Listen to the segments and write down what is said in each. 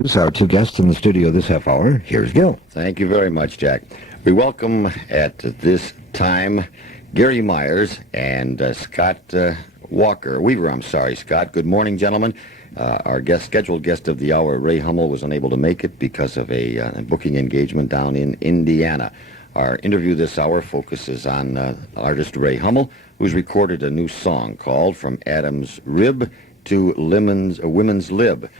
introduce our two guests in the studio this half hour. Here's Gil. Thank you very much, Jack. We welcome at this time Gary Myers and Scott Weaver. Scott. Good morning, gentlemen. Our scheduled guest of the hour, Ray Hummel, was unable to make it because of a booking engagement down in Indiana. Our interview this hour focuses on artist Ray Hummel, who's recorded a new song called From Adam's Rib to Women's Lib.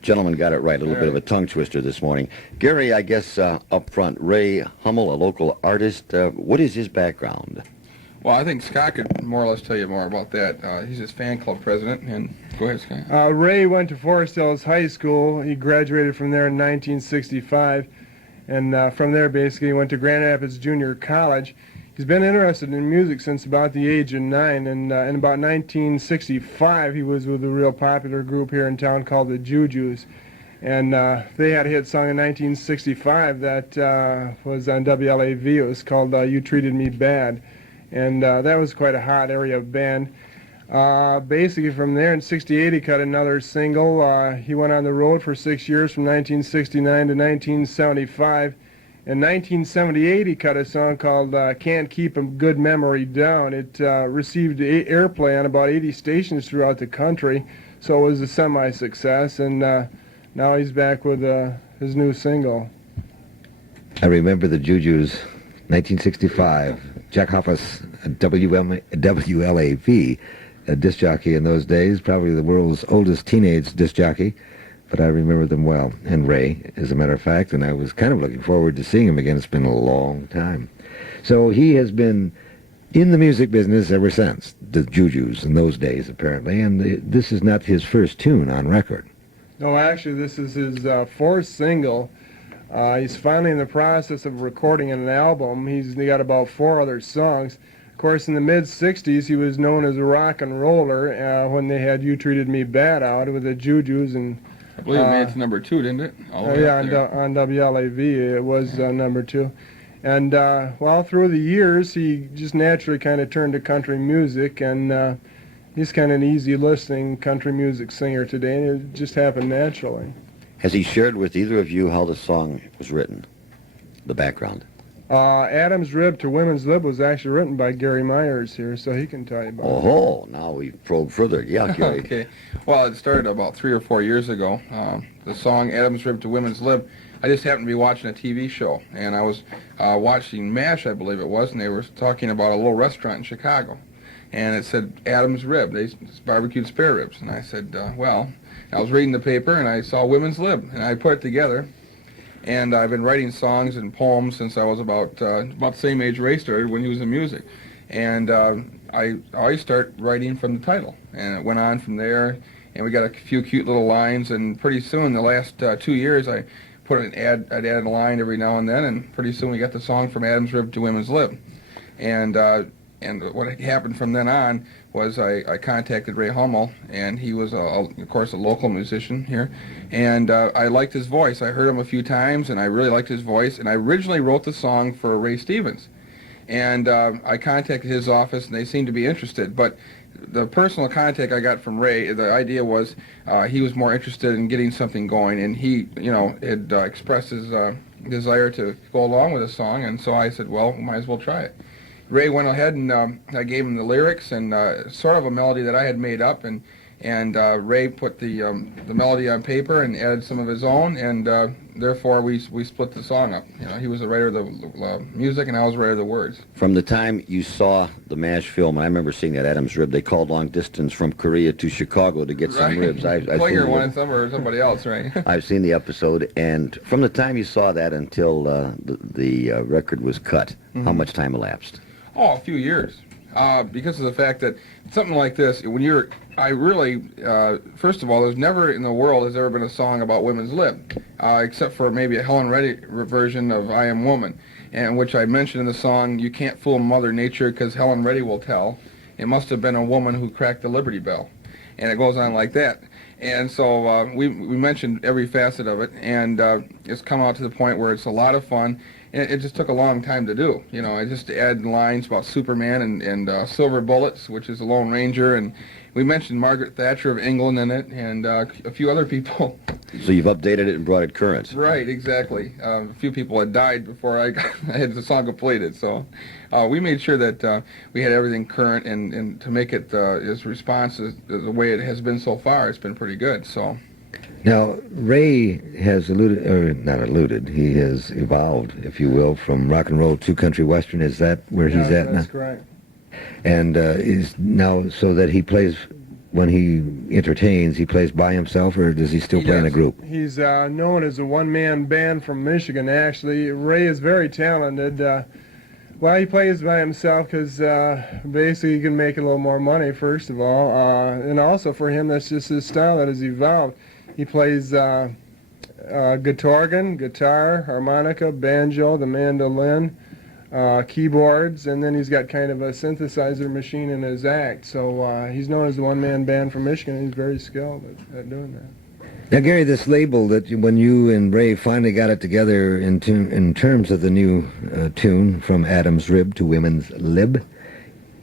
Gentlemen got it right. A little bit of a tongue twister this morning. Gary, I guess up front, Ray Hummel, a local artist. What is his background? Well, I think Scott could more or less tell you more about that. He's his fan club president. And go ahead, Scott. Ray went to Forest Hills High School. He graduated from there in 1965. And from there, basically, he went to Grand Rapids Junior College. He's been interested in music since about the age of 9, and in about 1965, he was with a real popular group here in town called the Jujus. And they had a hit song in 1965 that was on WLAV. It was called You Treated Me Bad. And that was quite a hot area band. Basically, from there, in 68, he cut another single. He went on the road for 6 years, from 1969 to 1975. In 1978, he cut a song called Can't Keep a Good Memory Down. It received airplay on about 80 stations throughout the country, so it was a semi-success, and now he's back with his new single. I remember the Jujus, 1965. Jack Hoffus, WLAV, a disc jockey in those days, probably the world's oldest teenage disc jockey. But I remember them well, and Ray, as a matter of fact, and I was kind of looking forward to seeing him again. It's been a long time. So he has been in the music business ever since, the Jujus in those days, apparently, and this is not his first tune on record. No, actually, this is his fourth single. He's finally in the process of recording an album. He's got about 4 other songs. Of course, in the mid-'60s, he was known as a rock and roller when they had You Treated Me Bad out with the Jujus, and I believe it made it to number 2, didn't it? Yeah, on WLAV it was number 2. And well, through the years, he just naturally kind of turned to country music, and he's kind of an easy listening country music singer today, and it just happened naturally. Has he shared with either of you how the song was written, the background? Adam's Rib to Women's Lib was actually written by Gary Myers here, so he can tell you about it. Oh, now we probe further. Yeah, Gary. Okay. Well, it started about 3 or 4 years ago. The song Adam's Rib to Women's Lib, I just happened to be watching a TV show, and I was watching MASH, I believe it was, and they were talking about a little restaurant in Chicago. And it said Adam's Rib, they barbecued spare ribs. And I said, well, I was reading the paper, and I saw Women's Lib, and I put it together. And I've been writing songs and poems since I was about the same age Ray started, when he was in music. And I always start writing from the title. And it went on from there, and we got a few cute little lines, and pretty soon, the last 2 years, I'd add a line every now and then, and pretty soon we got the song From Adam's Rib to Women's Lib. And what happened from then on was I contacted Ray Hummel, and he was, of course, a local musician here, and I liked his voice. I heard him a few times, and I really liked his voice, and I originally wrote the song for Ray Stevens. And I contacted his office, and they seemed to be interested, but the personal contact I got from Ray, the idea was he was more interested in getting something going, and he, had expressed his desire to go along with the song, and so I said, well, we might as well try it. Ray went ahead, and I gave him the lyrics and sort of a melody that I had made up, and Ray put the melody on paper and added some of his own, and therefore we split the song up. He was the writer of the music, and I was the writer of the words. From the time you saw the MASH film, and I remember seeing that Adam's Rib, they called long distance from Korea to Chicago to get some ribs. Klinger wanted some, or somebody else, right? I've seen the episode, and from the time you saw that until the record was cut, how much time elapsed? Oh, a few years. Because of the fact that something like this, first of all, there's never in the world has ever been a song about women's lib, except for maybe a Helen Reddy version of I Am Woman, and which I mentioned in the song, You Can't Fool Mother Nature because Helen Reddy will tell. It must have been a woman who cracked the Liberty Bell. And it goes on like that. And so we mentioned every facet of it, and it's come out to the point where it's a lot of fun. And it just took a long time to do. You know, I just added lines about Superman and Silver Bullets, which is the Lone Ranger, and we mentioned Margaret Thatcher of England in it, and a few other people. So you've updated it and brought it current. Right, exactly. A few people had died before I had the song completed, so we made sure that we had everything current, and to make it as responsive as the way it has been so far, it's been pretty good. So. Now, Ray has alluded, or not alluded, he has evolved, if you will, from rock and roll to country western. Is that where he's at now? That's correct. And is now so that he plays, when he entertains, he plays by himself, or does he still play in a group? He's known as a one-man band from Michigan, actually. Ray is very talented. Well, he plays by himself because basically he can make a little more money, first of all. And also for him, that's just his style that has evolved. He plays guitar, harmonica, banjo, the mandolin, keyboards, and then he's got kind of a synthesizer machine in his act. So he's known as the one-man band from Michigan, and he's very skilled at doing that. Now, Gary, this label that when you and Ray finally got it together in terms of the new tune, From Adam's Rib to Women's Lib,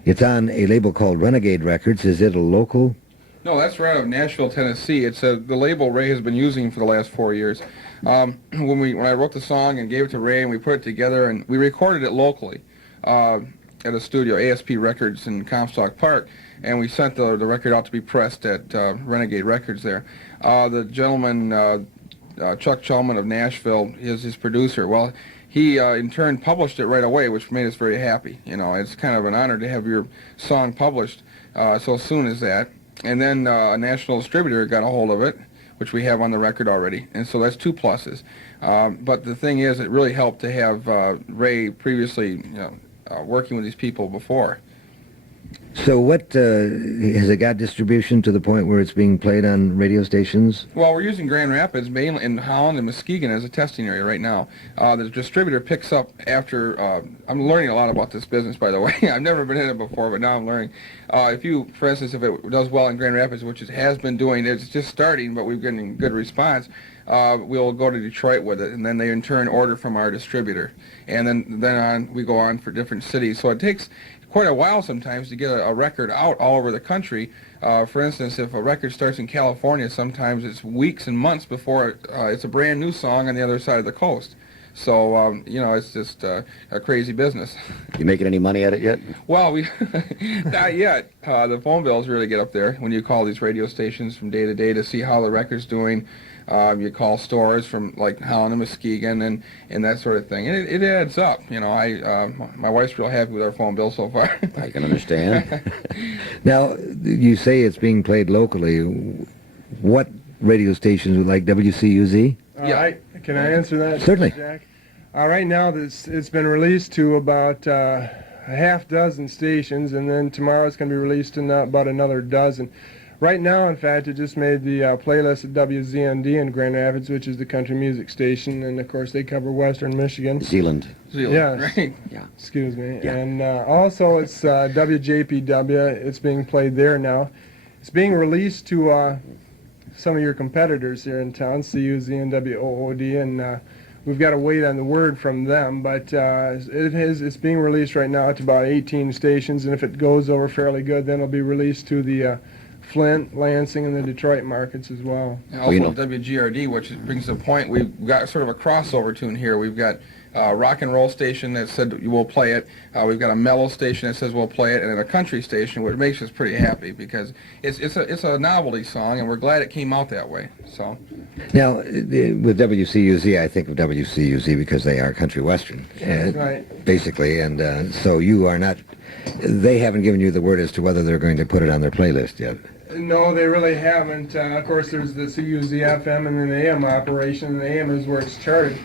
it's on a label called Renegade Records. Is it a local? No, that's right out of Nashville, Tennessee. It's the label Ray has been using for the last 4 years. When I wrote the song and gave it to Ray and we put it together and we recorded it locally at a studio, ASP Records in Comstock Park, and we sent the record out to be pressed at Renegade Records there. The gentleman, Chuck Chalman of Nashville, is his producer. Well, he in turn published it right away, which made us very happy. You know, it's kind of an honor to have your song published so soon as that. And then a national distributor got a hold of it, which we have on the record already, and so that's 2 pluses. But the thing is, it really helped to have Ray previously working with these people before. So what, has it got distribution to the point where it's being played on radio stations? Well, we're using Grand Rapids, mainly in Holland and Muskegon as a testing area right now. The distributor picks up after, I'm learning a lot about this business, by the way. I've never been in it before, but now I'm learning. If you, for instance, if it does well in Grand Rapids, which it has been doing, it's just starting, but we've gotten good response, we'll go to Detroit with it, and then they in turn order from our distributor. And then we go on for different cities. So it takes quite a while sometimes to get a record out all over the country. For instance, if a record starts in California, sometimes it's weeks and months before it's a brand new song on the other side of the coast. So, you know, it's just a crazy business. You making any money at it yet? Well, we not yet. The phone bills really get up there when you call these radio stations from day to day to see how the record's doing. You call stores from like Holland and Muskegon and that sort of thing. And it adds up. You know, my wife's real happy with our phone bill so far. I can understand. Now, you say it's being played locally. What radio stations, like WCUZ? Yeah. Can I answer that? Certainly. Jack? Right now, it's been released to about a half dozen stations, and then tomorrow it's going to be released to about another dozen. Right now, in fact, it just made the playlist at WZND in Grand Rapids, which is the country music station, and of course they cover western Michigan. Zealand. Yes. Right. Yeah. Excuse me. Yeah. And also it's WJPW. It's being played there now. It's being released to some of your competitors here in town, CUZ and WOOD, and we've got to wait on the word from them, but it's being released right now to about 18 stations, and if it goes over fairly good, then it'll be released to the Flint, Lansing, and the Detroit markets as well. And also WGRD, which brings the point, we've got sort of a crossover tune here. We've got a rock and roll station that said we'll play it. We've got a mellow station that says we'll play it, and then a country station, which makes us pretty happy because it's a novelty song, and we're glad it came out that way. So Now, with WCUZ, I think of WCUZ because they are country western, Right. basically, and so you are not. They haven't given you the word as to whether they're going to put it on their playlist yet. No, they really haven't. Of course, there's the CUZ-FM and then the AM operation, and the AM is where it's charted.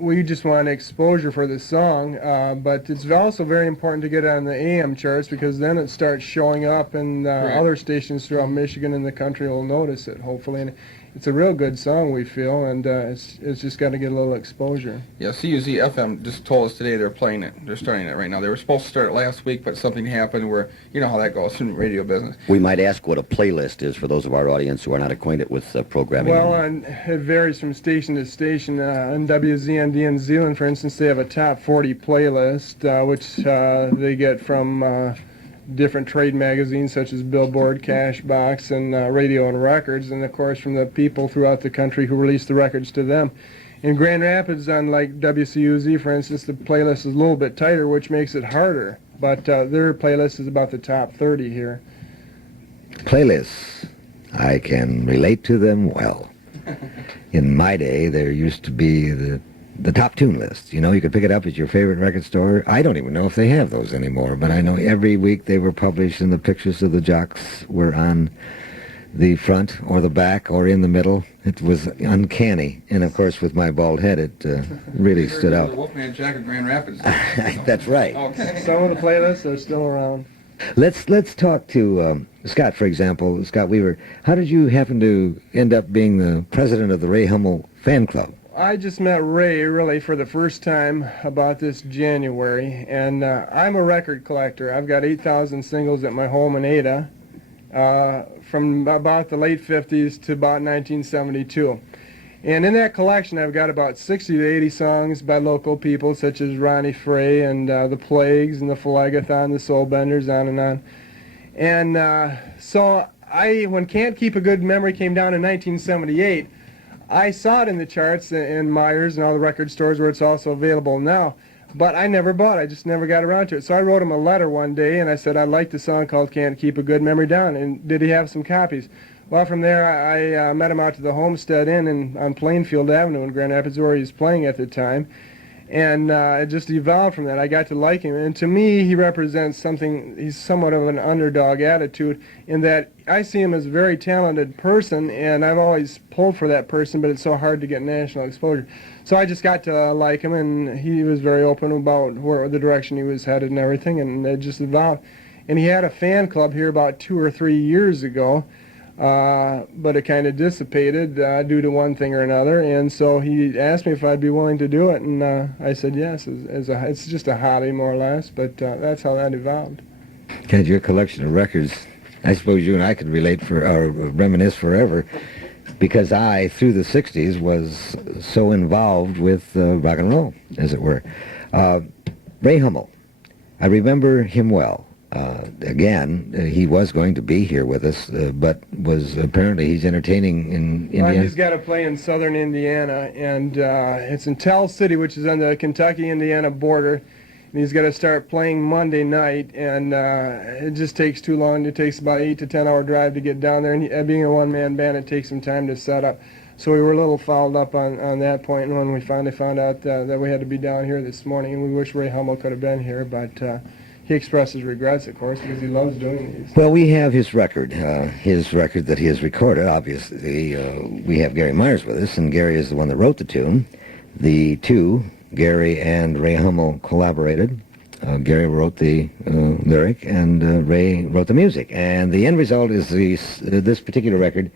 We just want exposure for the song, but it's also very important to get it on the AM charts because then it starts showing up and Right. other stations throughout Michigan and the country will notice it, hopefully. And it's a real good song, we feel, and it's just got to get a little exposure. Yeah, CUZ FM just told us today they're playing it. They're starting it right now. They were supposed to start it last week, but something happened where, you know how that goes in radio business. We might ask what a playlist is for those of our audience who are not acquainted with programming. Well, it varies from station to station. On WZND in Zealand, for instance, they have a top 40 playlist, which they get from different trade magazines such as Billboard, Cashbox, and Radio and Records, and of course from the people throughout the country who release the records to them. In Grand Rapids, unlike WCUZ, for instance, the playlist is a little bit tighter, which makes it harder, but their playlist is about the top 30 here. Playlists, I can relate to them well. In my day, there used to be the top tune list. You know, you could pick it up at your favorite record store. I don't even know if they have those anymore, but I know every week they were published and the pictures of the jocks were on the front or the back or in the middle. It was uncanny. And, of course, with my bald head, it really stood out. The Wolfman Jack of Grand Rapids. That's right. Okay. Some of the playlists are still around. Let's talk to Scott, for example. Scott Weaver, how did you happen to end up being the president of the Ray Hummel fan club? I just met Ray really for the first time about this January, and I'm a record collector. I've got 8,000 singles at my home in Ada from about the late 50s to about 1972. And in that collection I've got about 60 to 80 songs by local people such as Ronnie Frey and the Plagues and the Phlegethon, the Soul Benders, on and on. And so when Can't Keep a Good Memory came down in 1978, I saw it in the charts in Myers and all the record stores where it's also available now, but I never bought it. I just never got around to it. So I wrote him a letter one day, and I said I liked the song called Can't Keep a Good Memory Down, and did he have some copies? Well, from there, I met him out to the Homestead Inn on Plainfield Avenue in Grand Rapids, where he was playing at the time, and it just evolved from that. I got to like him, and to me, he represents something. He's somewhat of an underdog attitude in that I see him as a very talented person, and I've always pulled for that person, but it's so hard to get national exposure. So I just got to like him, and he was very open about the direction he was headed and everything, and it just evolved. And he had a fan club here about 2 or 3 years ago, but it kind of dissipated due to one thing or another, and so he asked me if I'd be willing to do it, and I said yes. It's just a hobby, more or less, but that's how that evolved. God, your collection of records, I suppose you and I could relate or reminisce forever, because I, through the 60s, was so involved with rock and roll, as it were. Ray Hummel, I remember him well. Again, he was going to be here with us, but he's entertaining in Indiana. He's got to play in southern Indiana, and it's in Tell City, which is on the Kentucky-Indiana border. And he's got to start playing Monday night, and it just takes too long. It takes about 8 to 10 hour drive to get down there, and being a one-man band, it takes some time to set up. So we were a little fouled up on that point, and when we finally found out that we had to be down here this morning, and we wish Ray Hummel could have been here, but he expressed his regrets, of course, because he loves doing these. Well, we have his record that he has recorded. Obviously, we have Gary Myers with us, and Gary is the one that wrote the tune. The two, Gary and Ray Hummel, collaborated. Gary wrote the lyric, and Ray wrote the music. And the end result is this particular record.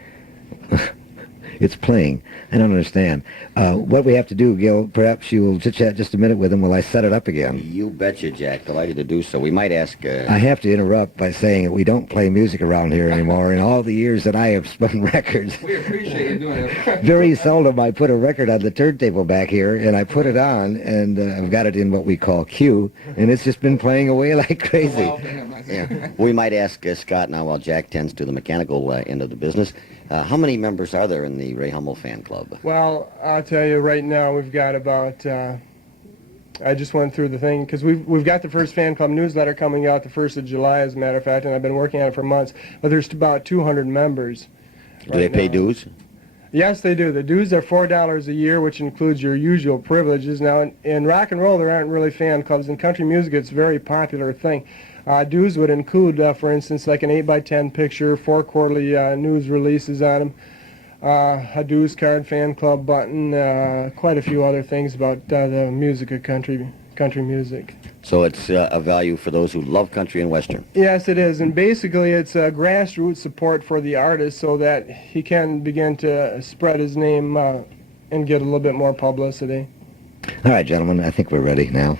It's playing. I don't understand. What we have to do, Gil, perhaps you will chit-chat just a minute with him while I set it up again. You betcha, Jack. Delighted to do so. We might ask... I have to interrupt by saying that we don't play music around here anymore. In all the years that I have spun records, We appreciate you doing it. very seldom I put a record on the turntable back here, and I put it on, and I've got it in what we call Q, and it's just been playing away like crazy. Yeah. We might ask Scott now while Jack tends to the mechanical end of the business. How many members are there in the Ray Hummel fan club? Well, I'll tell you right now, we've got about, I just went through the thing, because we've got the first fan club newsletter coming out the 1st of July, as a matter of fact, and I've been working on it for months, but there's about 200 members. Do they pay dues? Yes, they do. The dues are $4 a year, which includes your usual privileges. Now, in rock and roll, there aren't really fan clubs. In country music, it's a very popular thing. Dues would include, for instance, like an 8x10 picture, 4 quarterly news releases on them, a dues card, fan club button, quite a few other things about the music of country country music. So it's a value for those who love country and western. Yes, it is, and basically it's a grassroots support for the artist so that he can begin to spread his name and get a little bit more publicity. All right, gentlemen, I think we're ready now.